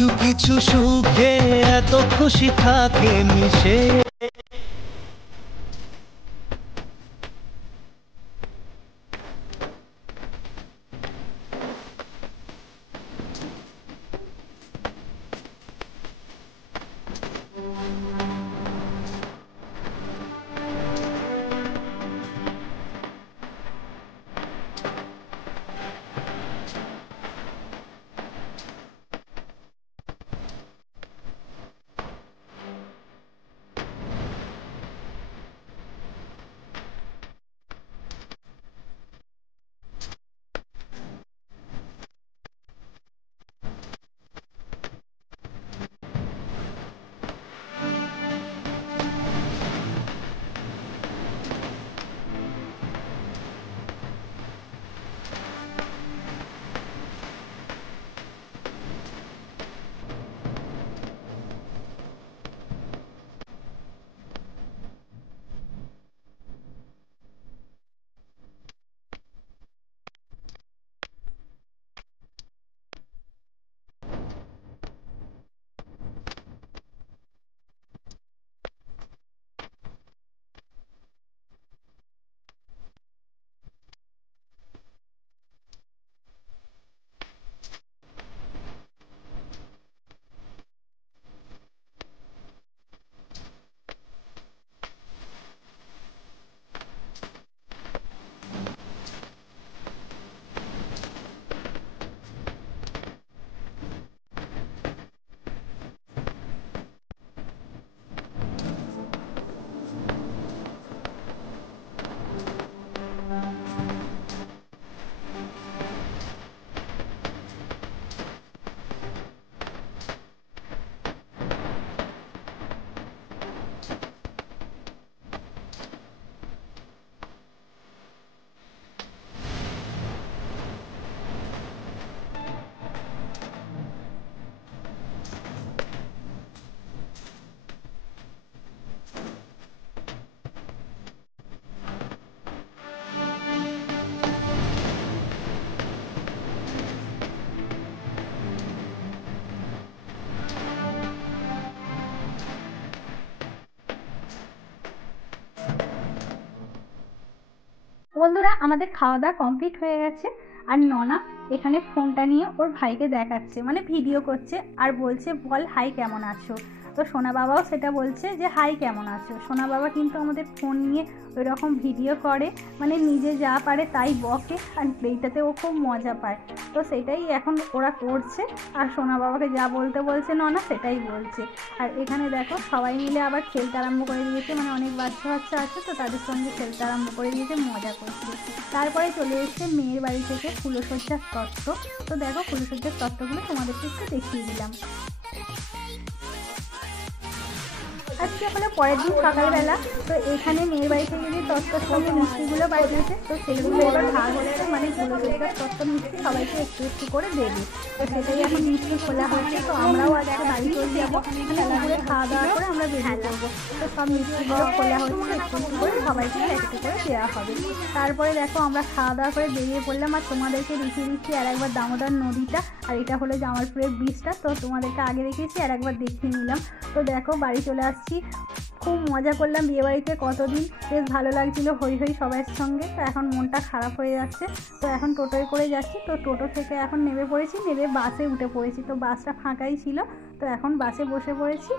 কিছু কিছু সুখে এত খুশি থাকে মিশে। বন্ধুরা, আমাদের খাওয়া দাওয়া কমপ্লিট হয়ে গেছে। আর ননা এখানে ফোনটা নিয়ে ওর ভাইকে দেখাচ্ছে, মানে ভিডিও করছে আর বলছে বল হাই কেমন আছো। তো সোনা বাবাও সেটা বলছে যে হাই কেমন আছো। সোনা বাবা কিন্তু আমাদের ফোন নিয়ে ওই রকম ভিডিও করে, মানে নিজে যা পারে তাই বকে, আর এইটাতে ও খুব মজা পায়। তো সেটাই এখন ওরা করছে, আর সোনা বাবাকে যা বলতে বলছে ননা সেটাই বলছে। আর এখানে দেখো সবাই মিলে আবার খেলতে আরম্ভ করে দিয়েছে, মানে অনেক বাচ্চা বাচ্চা আছে তো তাদের সঙ্গে খেলতে আরম্ভ করে দিয়েছে, মজা করছে। তারপরে চলে এসেছে মেয়ের বাড়ি থেকে ফুলসজ্জার তত্ত্ব। তো দেখো ফুলসজ্জার তত্ত্বগুলো তোমাদেরকে একটু দেখিয়ে দিলাম। আজকে হলো পরের দিন সকালবেলা। তো এখানে মেয়ের বাড়ি থেকে যে তত্ত্বর সঙ্গে মিষ্টিগুলো বানিয়েছে, তো সেগুলো এবার ভাগ হচ্ছে, মানে ফুলসজ্জার তত্ত্ব মিষ্টি সবাইকে একটু একটু করে দেবে। তো সেটাই এখন মিষ্টি খোলা হচ্ছে। তো আমরাও আজকে বাড়ি চলে যাবো, মানে দুপুরে খাওয়া দাওয়া করে আমরা বেরিয়ে পড়বো। তো সব মিষ্টিগুলো খোলা হচ্ছে, একটু একটু করে সবাইকে একটু করে দেওয়া হবে। তারপরে দেখো আমরা খাওয়া দাওয়া করে বেরিয়ে পড়লাম, আর তোমাদেরকে দেখিয়ে দিচ্ছি আর একবার দামোদর নদীটা, আর এটা হলো জামালপুরের ব্রিজটা। তো তোমাদেরকে আগে দেখিয়েছি আর একবার দেখিয়ে নিলাম। তো দেখো বাড়ি চলে আসছি, খুব মজা করলাম বিয়েবাড়িতে কতদিন, বেশ ভালো লাগছিল হই হই সবার সঙ্গে। তো এখন মনটা খারাপ হয়ে যাচ্ছে। তো এখন টোটোয় করে যাচ্ছি, তো টোটো থেকে এখন নেমে পড়েছি, নেমে বাসে উঠে পড়েছি। তো বাসটা ফাঁকাই ছিল, তো এখন বাসে বসে পড়েছি।